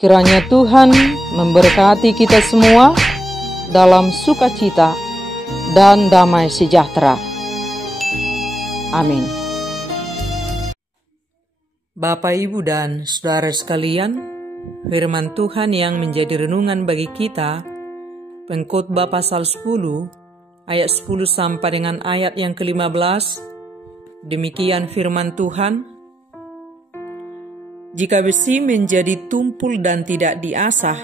Kiranya Tuhan memberkati kita semua dalam sukacita dan damai sejahtera. Amin. Bapak, Ibu, dan saudara sekalian, firman Tuhan yang menjadi renungan bagi kita, Pengkhotbah pasal 10, ayat 10 sampai dengan ayat yang ke-15. Demikian firman Tuhan. Jika besi menjadi tumpul dan tidak diasah,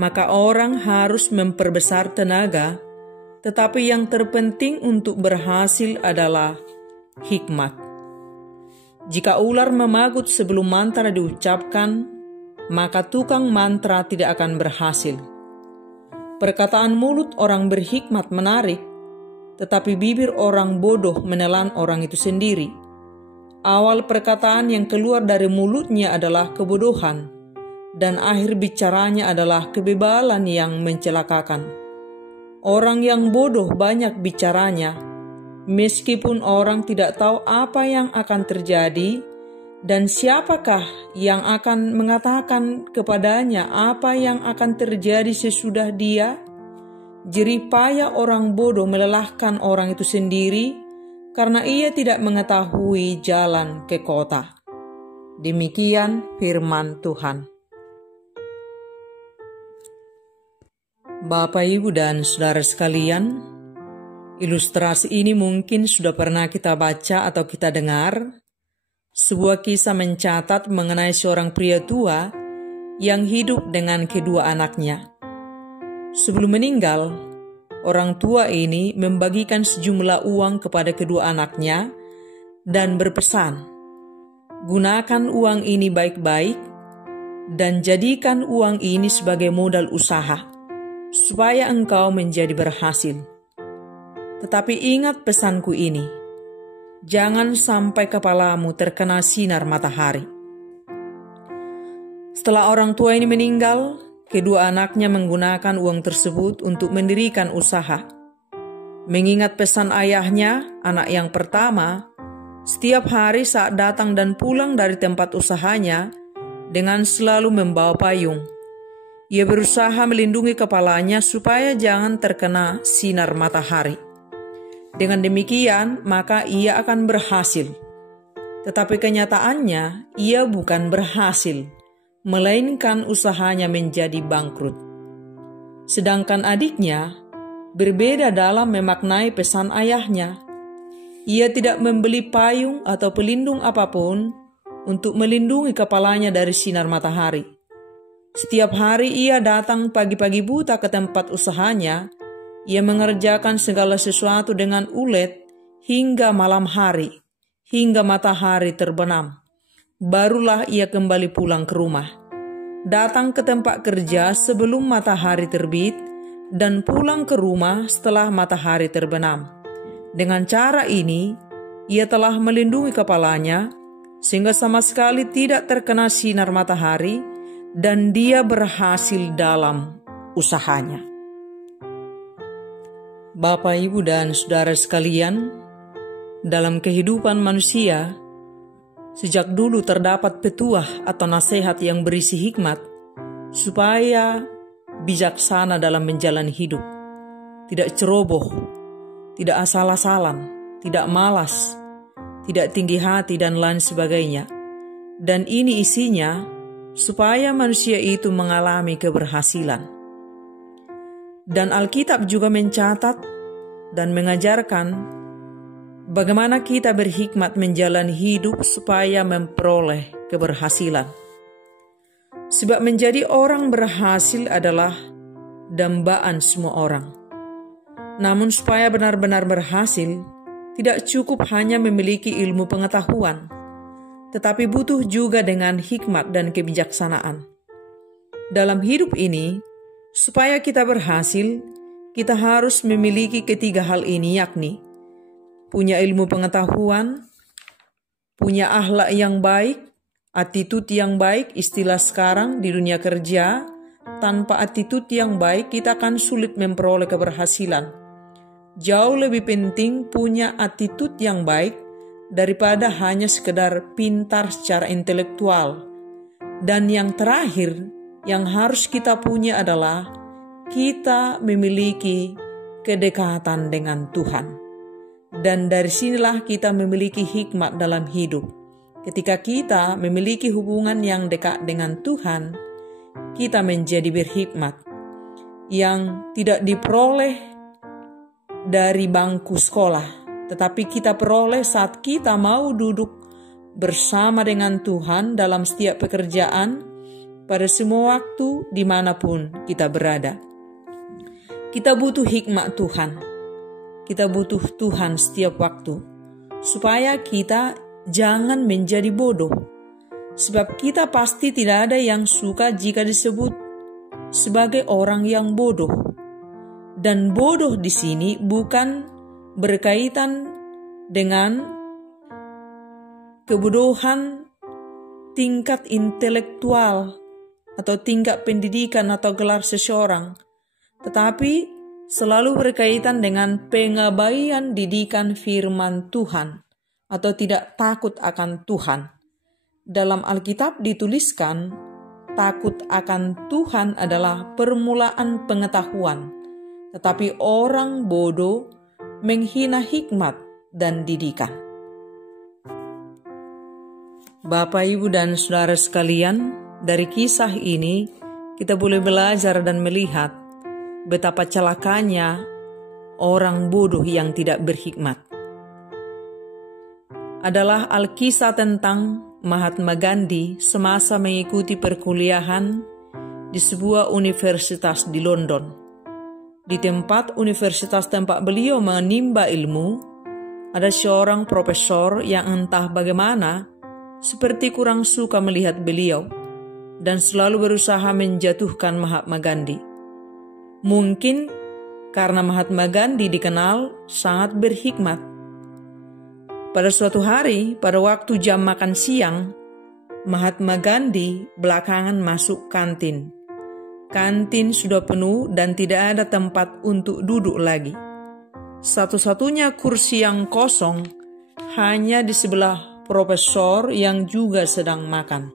maka orang harus memperbesar tenaga, tetapi yang terpenting untuk berhasil adalah hikmat. Jika ular memagut sebelum mantra diucapkan, maka tukang mantra tidak akan berhasil. Perkataan mulut orang berhikmat menarik, tetapi bibir orang bodoh menelan orang itu sendiri. Awal perkataan yang keluar dari mulutnya adalah kebodohan, dan akhir bicaranya adalah kebebalan yang mencelakakan. Orang yang bodoh banyak bicaranya, meskipun orang tidak tahu apa yang akan terjadi, dan siapakah yang akan mengatakan kepadanya apa yang akan terjadi sesudah dia. Jerih payah orang bodoh melelahkan orang itu sendiri, karena ia tidak mengetahui jalan ke kota. Demikian firman Tuhan. Bapak, Ibu, dan saudara sekalian, ilustrasi ini mungkin sudah pernah kita baca atau kita dengar. Sebuah kisah mencatat mengenai seorang pria tua yang hidup dengan kedua anaknya. Sebelum meninggal, orang tua ini membagikan sejumlah uang kepada kedua anaknya dan berpesan, gunakan uang ini baik-baik dan jadikan uang ini sebagai modal usaha, supaya engkau menjadi berhasil. Tetapi ingat pesanku ini, jangan sampai kepalamu terkena sinar matahari. Setelah orang tua ini meninggal, kedua anaknya menggunakan uang tersebut untuk mendirikan usaha. Mengingat pesan ayahnya, anak yang pertama, setiap hari saat datang dan pulang dari tempat usahanya, dengan selalu membawa payung. Ia berusaha melindungi kepalanya supaya jangan terkena sinar matahari. Dengan demikian, maka ia akan berhasil. Tetapi kenyataannya, ia bukan berhasil, melainkan usahanya menjadi bangkrut. Sedangkan adiknya berbeda dalam memaknai pesan ayahnya. Ia tidak membeli payung atau pelindung apapun untuk melindungi kepalanya dari sinar matahari. Setiap hari ia datang pagi-pagi buta ke tempat usahanya. Ia mengerjakan segala sesuatu dengan ulet hingga malam hari, hingga matahari terbenam. Barulah ia kembali pulang ke rumah. Datang ke tempat kerja sebelum matahari terbit dan pulang ke rumah setelah matahari terbenam. Dengan cara ini, ia telah melindungi kepalanya sehingga sama sekali tidak terkena sinar matahari dan dia berhasil dalam usahanya. Bapak, Ibu, dan saudara sekalian, dalam kehidupan manusia, sejak dulu terdapat petuah atau nasihat yang berisi hikmat supaya bijaksana dalam menjalani hidup, tidak ceroboh, tidak asal-asalan, tidak malas, tidak tinggi hati, dan lain sebagainya. Dan ini isinya supaya manusia itu mengalami keberhasilan. Dan Alkitab juga mencatat dan mengajarkan bagaimana kita berhikmat menjalani hidup supaya memperoleh keberhasilan. Sebab menjadi orang berhasil adalah dambaan semua orang. Namun supaya benar-benar berhasil, tidak cukup hanya memiliki ilmu pengetahuan, tetapi butuh juga dengan hikmat dan kebijaksanaan. Dalam hidup ini, supaya kita berhasil, kita harus memiliki ketiga hal ini, yakni punya ilmu pengetahuan, punya akhlak yang baik, attitude yang baik. Istilah sekarang di dunia kerja, tanpa attitude yang baik kita akan sulit memperoleh keberhasilan. Jauh lebih penting punya attitude yang baik daripada hanya sekedar pintar secara intelektual. Dan yang terakhir, yang harus kita punya adalah kita memiliki kedekatan dengan Tuhan. Dan dari sinilah kita memiliki hikmat dalam hidup. Ketika kita memiliki hubungan yang dekat dengan Tuhan, kita menjadi berhikmat yang tidak diperoleh dari bangku sekolah, tetapi kita peroleh saat kita mau duduk bersama dengan Tuhan dalam setiap pekerjaan, pada semua waktu, dimanapun kita berada. Kita butuh hikmat Tuhan. Kita butuh Tuhan setiap waktu, supaya kita jangan menjadi bodoh. Sebab kita pasti tidak ada yang suka jika disebut sebagai orang yang bodoh. Dan bodoh di sini bukan berkaitan dengan kebodohan tingkat intelektual atau tingkat pendidikan atau gelar seseorang, tetapi selalu berkaitan dengan pengabaian didikan firman Tuhan atau tidak takut akan Tuhan. Dalam Alkitab dituliskan, takut akan Tuhan adalah permulaan pengetahuan, tetapi orang bodoh menghina hikmat dan didikan. Bapak, Ibu, dan saudara sekalian, dari kisah ini kita boleh belajar dan melihat betapa celakanya orang bodoh yang tidak berhikmat. Adalah Alkisah tentang Mahatma Gandhi semasa mengikuti perkuliahan di sebuah universitas di London. Di tempat universitas tempat beliau menimba ilmu, ada seorang profesor yang entah bagaimana seperti kurang suka melihat beliau dan selalu berusaha menjatuhkan Mahatma Gandhi. Mungkin karena Mahatma Gandhi dikenal sangat berhikmat. Pada suatu hari, pada waktu jam makan siang, Mahatma Gandhi belakangan masuk kantin. Kantin sudah penuh dan tidak ada tempat untuk duduk lagi. Satu-satunya kursi yang kosong hanya di sebelah profesor yang juga sedang makan.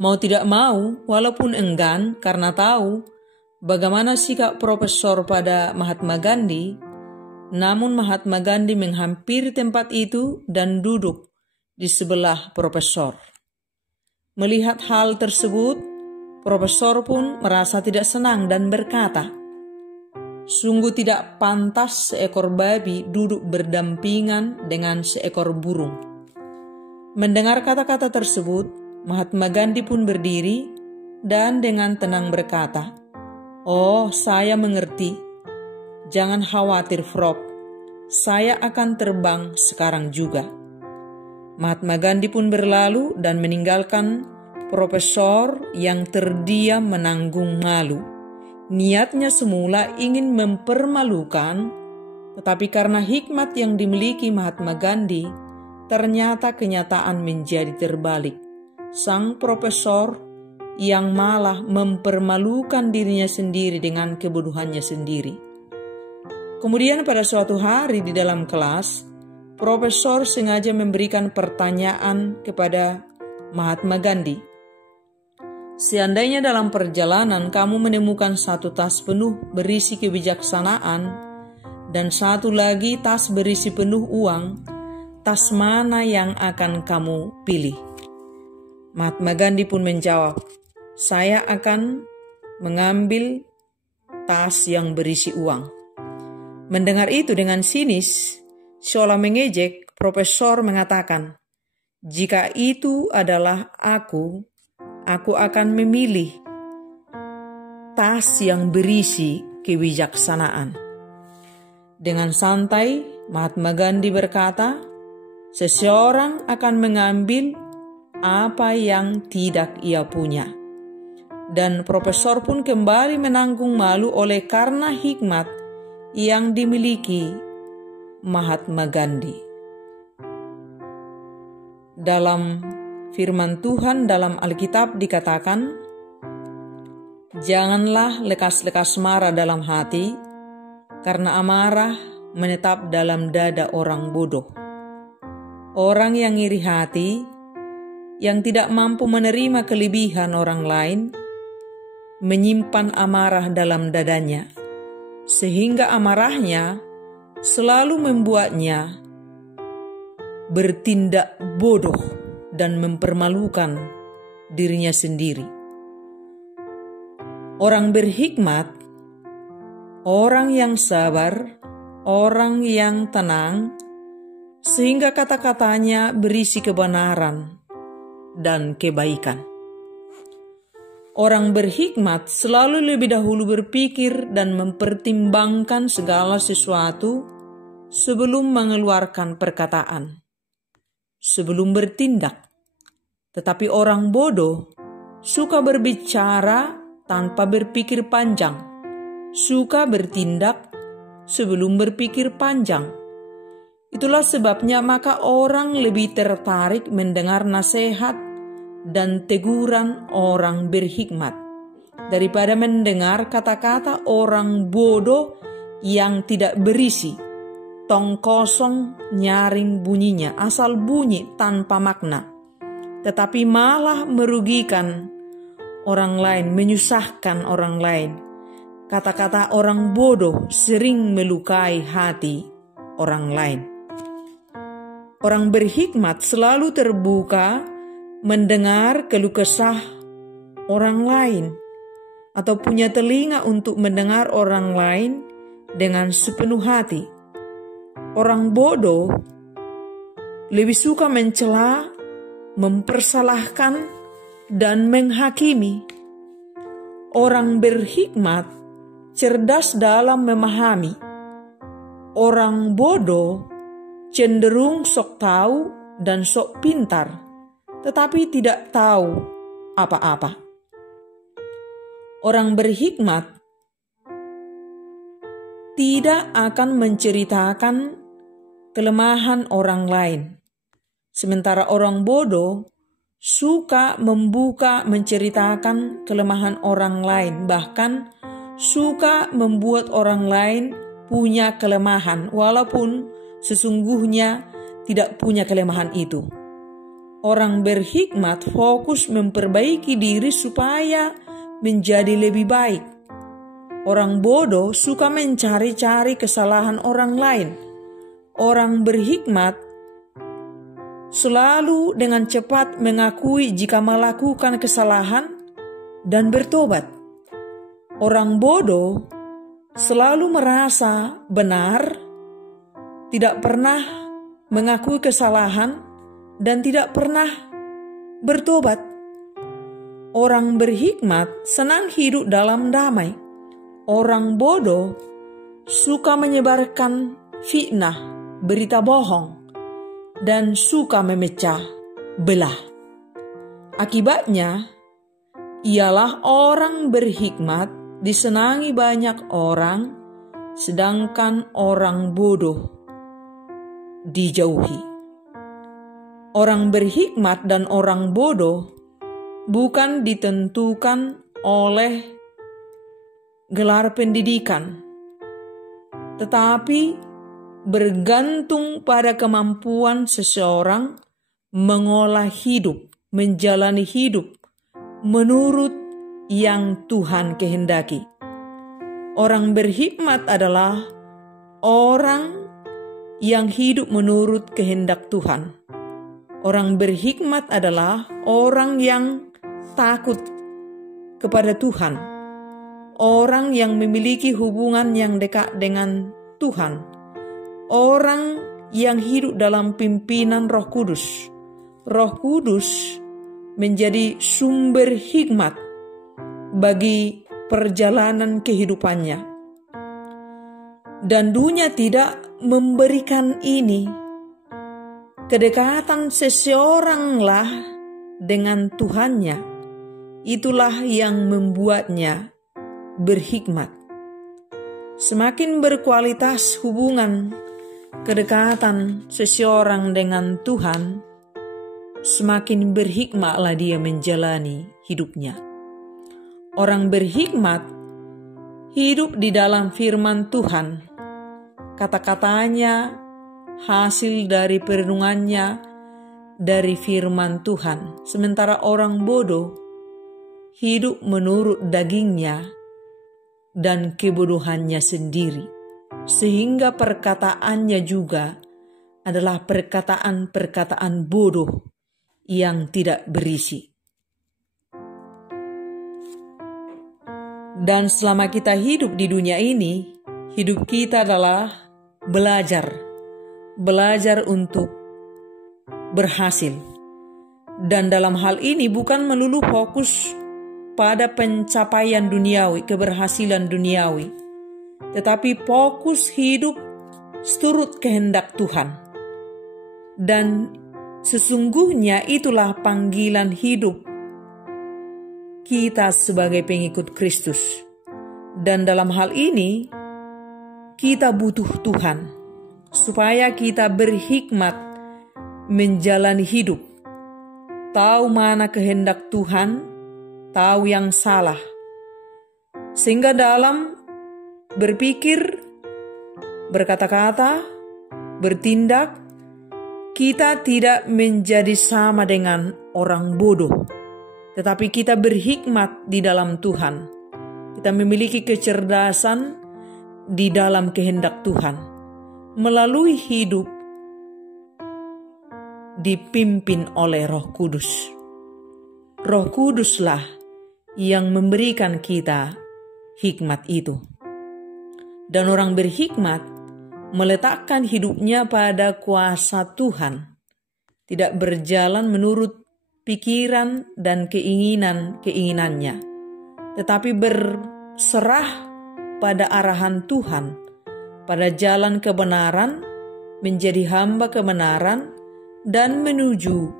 Mau tidak mau, walaupun enggan karena tahu bagaimana sikap profesor pada Mahatma Gandhi, namun Mahatma Gandhi menghampiri tempat itu dan duduk di sebelah profesor. Melihat hal tersebut, profesor pun merasa tidak senang dan berkata, "Sungguh tidak pantas seekor babi duduk berdampingan dengan seekor burung." Mendengar kata-kata tersebut, Mahatma Gandhi pun berdiri dan dengan tenang berkata, "Oh, saya mengerti. Jangan khawatir, Frog. Saya akan terbang sekarang juga." Mahatma Gandhi pun berlalu dan meninggalkan profesor yang terdiam menanggung malu. Niatnya semula ingin mempermalukan, tetapi karena hikmat yang dimiliki Mahatma Gandhi, ternyata kenyataan menjadi terbalik. Sang profesor yang malah mempermalukan dirinya sendiri dengan kebodohannya sendiri. Kemudian pada suatu hari di dalam kelas, profesor sengaja memberikan pertanyaan kepada Mahatma Gandhi. "Seandainya dalam perjalanan kamu menemukan satu tas penuh berisi kebijaksanaan dan satu lagi tas berisi penuh uang, tas mana yang akan kamu pilih?" Mahatma Gandhi pun menjawab, "Saya akan mengambil tas yang berisi uang." Mendengar itu dengan sinis, seolah mengejek, profesor mengatakan, "Jika itu adalah aku akan memilih tas yang berisi kebijaksanaan." Dengan santai, Mahatma Gandhi berkata, "Seseorang akan mengambil apa yang tidak ia punya." Dan profesor pun kembali menanggung malu oleh karena hikmat yang dimiliki Mahatma Gandhi. Dalam firman Tuhan dalam Alkitab dikatakan, "Janganlah lekas-lekas marah dalam hati, karena amarah menetap dalam dada orang bodoh." Orang yang iri hati, yang tidak mampu menerima kelebihan orang lain, menyimpan amarah dalam dadanya, sehingga amarahnya selalu membuatnya bertindak bodoh dan mempermalukan dirinya sendiri. Orang berhikmat, orang yang sabar, orang yang tenang, sehingga kata-katanya berisi kebenaran dan kebaikan. Orang berhikmat selalu lebih dahulu berpikir dan mempertimbangkan segala sesuatu sebelum mengeluarkan perkataan, sebelum bertindak. Tetapi orang bodoh suka berbicara tanpa berpikir panjang, suka bertindak sebelum berpikir panjang. Itulah sebabnya maka orang lebih tertarik mendengar nasihat dan teguran orang berhikmat daripada mendengar kata-kata orang bodoh yang tidak berisi, tong kosong, nyaring bunyinya, asal bunyi tanpa makna, tetapi malah merugikan orang lain, menyusahkan orang lain. Kata-kata orang bodoh sering melukai hati orang lain. Orang berhikmat selalu terbuka mendengar keluh kesah orang lain atau punya telinga untuk mendengar orang lain dengan sepenuh hati. Orang bodoh lebih suka mencela, mempersalahkan, dan menghakimi. Orang berhikmat cerdas dalam memahami. Orang bodoh cenderung sok tahu dan sok pintar, tetapi tidak tahu apa-apa. Orang berhikmat tidak akan menceritakan kelemahan orang lain, sementara orang bodoh suka membuka menceritakan kelemahan orang lain, bahkan suka membuat orang lain punya kelemahan, walaupun sesungguhnya tidak punya kelemahan itu. Orang berhikmat fokus memperbaiki diri supaya menjadi lebih baik. Orang bodoh suka mencari-cari kesalahan orang lain. Orang berhikmat selalu dengan cepat mengakui jika melakukan kesalahan dan bertobat. Orang bodoh selalu merasa benar, tidak pernah mengakui kesalahan, dan tidak pernah bertobat. Orang berhikmat senang hidup dalam damai. Orang bodoh suka menyebarkan fitnah, berita bohong, dan suka memecah belah. Akibatnya, ialah orang berhikmat disenangi banyak orang, sedangkan orang bodoh dijauhi. Orang berhikmat dan orang bodoh bukan ditentukan oleh gelar pendidikan, tetapi bergantung pada kemampuan seseorang mengolah hidup, menjalani hidup menurut yang Tuhan kehendaki. Orang berhikmat adalah orang yang hidup menurut kehendak Tuhan. Orang berhikmat adalah orang yang takut kepada Tuhan, orang yang memiliki hubungan yang dekat dengan Tuhan, orang yang hidup dalam pimpinan Roh Kudus. Roh Kudus menjadi sumber hikmat bagi perjalanan kehidupannya. Dan dunia tidak memberikan ini. Kedekatan seseoranglah dengan Tuhannya. Itulah yang membuatnya berhikmat. Semakin berkualitas hubungan kedekatan seseorang dengan Tuhan, semakin berhikmatlah dia menjalani hidupnya. Orang berhikmat hidup di dalam firman Tuhan. Kata-katanya hasil dari perenungannya dari firman Tuhan. Sementara orang bodoh hidup menurut dagingnya dan kebodohannya sendiri, sehingga perkataannya juga adalah perkataan-perkataan bodoh yang tidak berisi. Dan selama kita hidup di dunia ini, hidup kita adalah belajar untuk berhasil. Dan dalam hal ini bukan melulu fokus pada pencapaian duniawi, keberhasilan duniawi, tetapi fokus hidup seturut kehendak Tuhan. Dan sesungguhnya itulah panggilan hidup kita sebagai pengikut Kristus. Dan dalam hal ini, kita butuh Tuhan supaya kita berhikmat menjalani hidup, tahu mana kehendak Tuhan, tahu yang salah, sehingga dalam berpikir, berkata-kata, bertindak, kita tidak menjadi sama dengan orang bodoh, tetapi kita berhikmat di dalam Tuhan. Kita memiliki kecerdasan di dalam kehendak Tuhan, melalui hidup dipimpin oleh Roh Kudus. Roh Kuduslah yang memberikan kita hikmat itu. Dan orang berhikmat meletakkan hidupnya pada kuasa Tuhan, tidak berjalan menurut pikiran dan keinginannya, tetapi berserah pada arahan Tuhan, pada jalan kebenaran, menjadi hamba kebenaran, dan menuju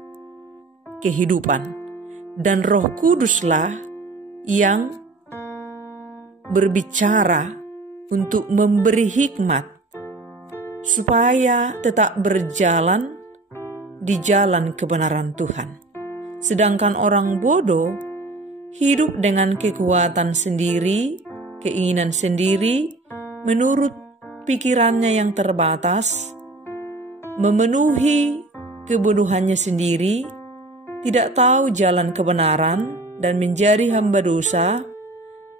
kehidupan. Dan Roh Kuduslah yang berbicara untuk memberi hikmat supaya tetap berjalan di jalan kebenaran Tuhan. Sedangkan orang bodoh hidup dengan kekuatan sendiri, keinginan sendiri, menurut pikirannya yang terbatas, memenuhi kebodohannya sendiri, tidak tahu jalan kebenaran dan menjadi hamba dosa,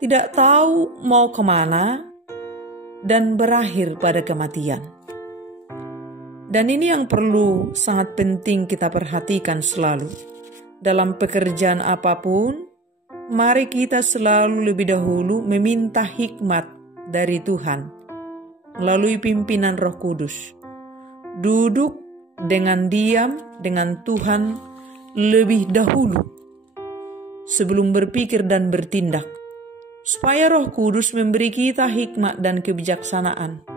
tidak tahu mau kemana, dan berakhir pada kematian. Dan ini yang perlu sangat penting kita perhatikan selalu. Dalam pekerjaan apapun, mari kita selalu lebih dahulu meminta hikmat dari Tuhan melalui pimpinan Roh Kudus. Duduk dengan diam dengan Tuhan lebih dahulu sebelum berpikir dan bertindak, supaya Roh Kudus memberi kita hikmat dan kebijaksanaan.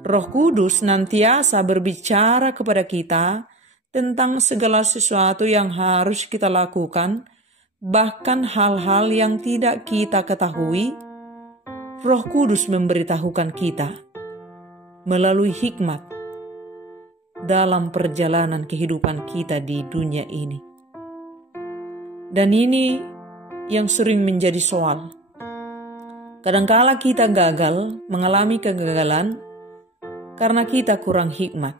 Roh Kudus nantiasa berbicara kepada kita tentang segala sesuatu yang harus kita lakukan, bahkan hal-hal yang tidak kita ketahui. Roh Kudus memberitahukan kita melalui hikmat dalam perjalanan kehidupan kita di dunia ini. Dan ini yang sering menjadi soal. Kadangkala kita gagal, mengalami kegagalan, karena kita kurang hikmat.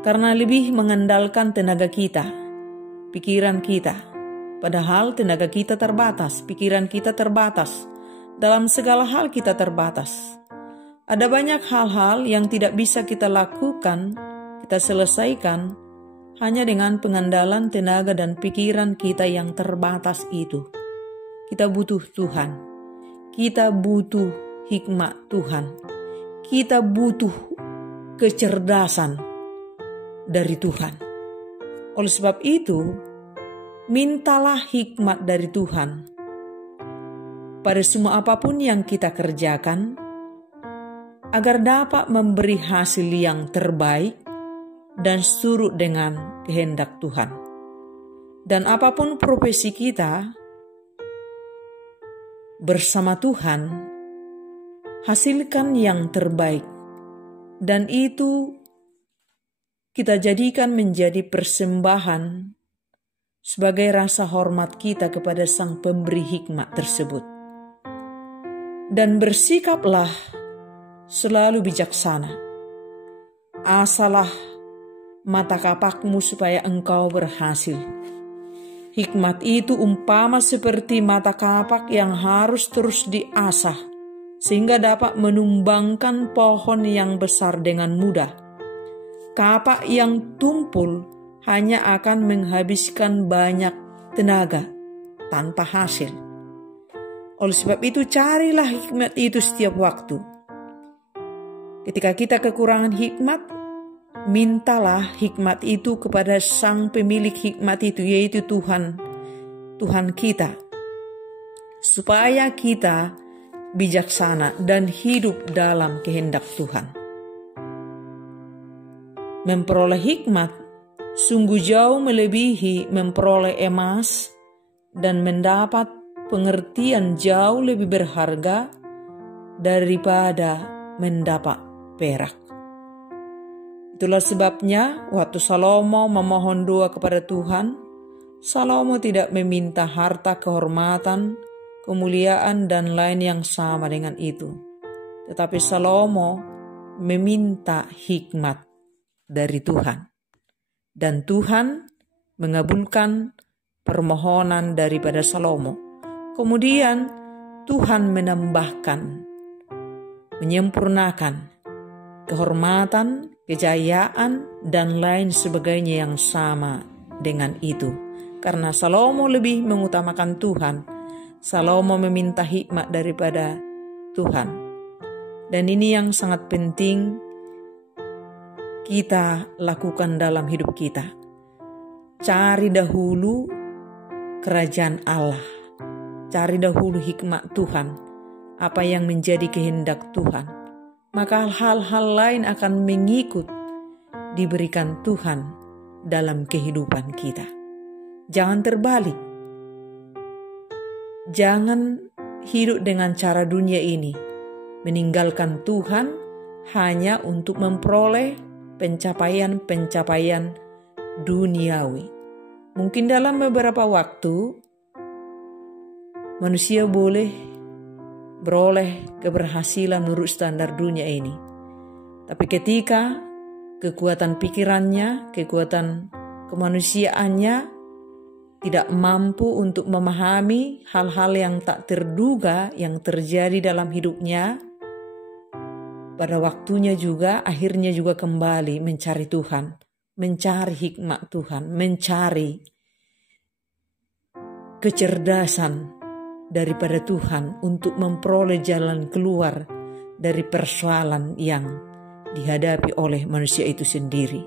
Karena lebih mengandalkan tenaga kita, pikiran kita. Padahal tenaga kita terbatas, pikiran kita terbatas. Dalam segala hal kita terbatas. Ada banyak hal-hal yang tidak bisa kita lakukan, kita selesaikan, hanya dengan pengandalan tenaga dan pikiran kita yang terbatas itu. Kita butuh Tuhan. Kita butuh hikmat Tuhan. Kita butuh kecerdasan dari Tuhan. Oleh sebab itu, mintalah hikmat dari Tuhan pada semua apapun yang kita kerjakan, agar dapat memberi hasil yang terbaik dan surut dengan kehendak Tuhan. Dan apapun profesi kita, bersama Tuhan, hasilkan yang terbaik, dan itu kita jadikan menjadi persembahan sebagai rasa hormat kita kepada Sang Pemberi hikmat tersebut. Dan bersikaplah selalu bijaksana. Asalah mata kapakmu supaya engkau berhasil. Hikmat itu umpama seperti mata kapak yang harus terus diasah, sehingga dapat menumbangkan pohon yang besar dengan mudah. Kapak yang tumpul hanya akan menghabiskan banyak tenaga tanpa hasil. Oleh sebab itu, carilah hikmat itu setiap waktu. Ketika kita kekurangan hikmat, mintalah hikmat itu kepada Sang Pemilik hikmat itu, yaitu Tuhan kita, supaya kita bijaksana dan hidup dalam kehendak Tuhan. Memperoleh hikmat sungguh jauh melebihi memperoleh emas dan mendapat pengertian jauh lebih berharga daripada mendapat perak. Itulah sebabnya waktu Salomo memohon doa kepada Tuhan, Salomo tidak meminta harta, kehormatan, kemuliaan, dan lain yang sama dengan itu. Tetapi Salomo meminta hikmat dari Tuhan. Dan Tuhan mengabulkan permohonan daripada Salomo. Kemudian Tuhan menambahkan, menyempurnakan kehormatan, kejayaan, dan lain sebagainya yang sama dengan itu. Karena Salomo lebih mengutamakan Tuhan, Salomo meminta hikmat daripada Tuhan. Dan ini yang sangat penting kita lakukan dalam hidup kita. Cari dahulu kerajaan Allah. Cari dahulu hikmat Tuhan, apa yang menjadi kehendak Tuhan. Maka hal-hal lain akan mengikut, diberikan Tuhan dalam kehidupan kita. Jangan terbalik. Jangan hidup dengan cara dunia ini, meninggalkan Tuhan hanya untuk memperoleh pencapaian-pencapaian duniawi. Mungkin dalam beberapa waktu manusia boleh beroleh keberhasilan menurut standar dunia ini. Tapi ketika kekuatan pikirannya, kekuatan kemanusiaannya tidak mampu untuk memahami hal-hal yang tak terduga yang terjadi dalam hidupnya, pada waktunya juga akhirnya juga kembali mencari Tuhan, mencari hikmat Tuhan, mencari kecerdasan daripada Tuhan untuk memperoleh jalan keluar dari persoalan yang dihadapi oleh manusia itu sendiri.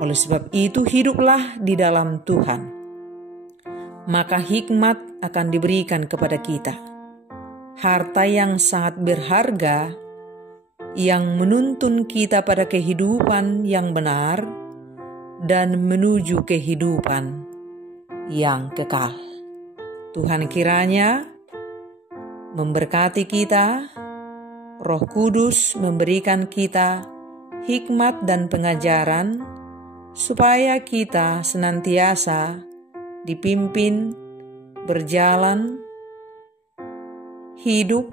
Oleh sebab itu, hiduplah di dalam Tuhan, maka hikmat akan diberikan kepada kita. Harta yang sangat berharga yang menuntun kita pada kehidupan yang benar dan menuju kehidupan yang kekal. Tuhan kiranya memberkati kita, Roh Kudus memberikan kita hikmat dan pengajaran supaya kita senantiasa dipimpin, berjalan, hidup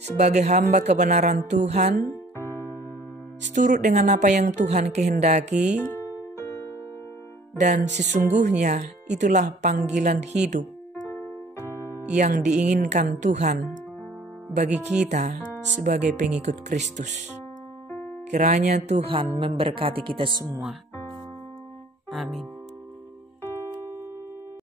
sebagai hamba kebenaran Tuhan, seturut dengan apa yang Tuhan kehendaki, dan sesungguhnya itulah panggilan hidup yang diinginkan Tuhan bagi kita sebagai pengikut Kristus. Kiranya Tuhan memberkati kita semua. Amin.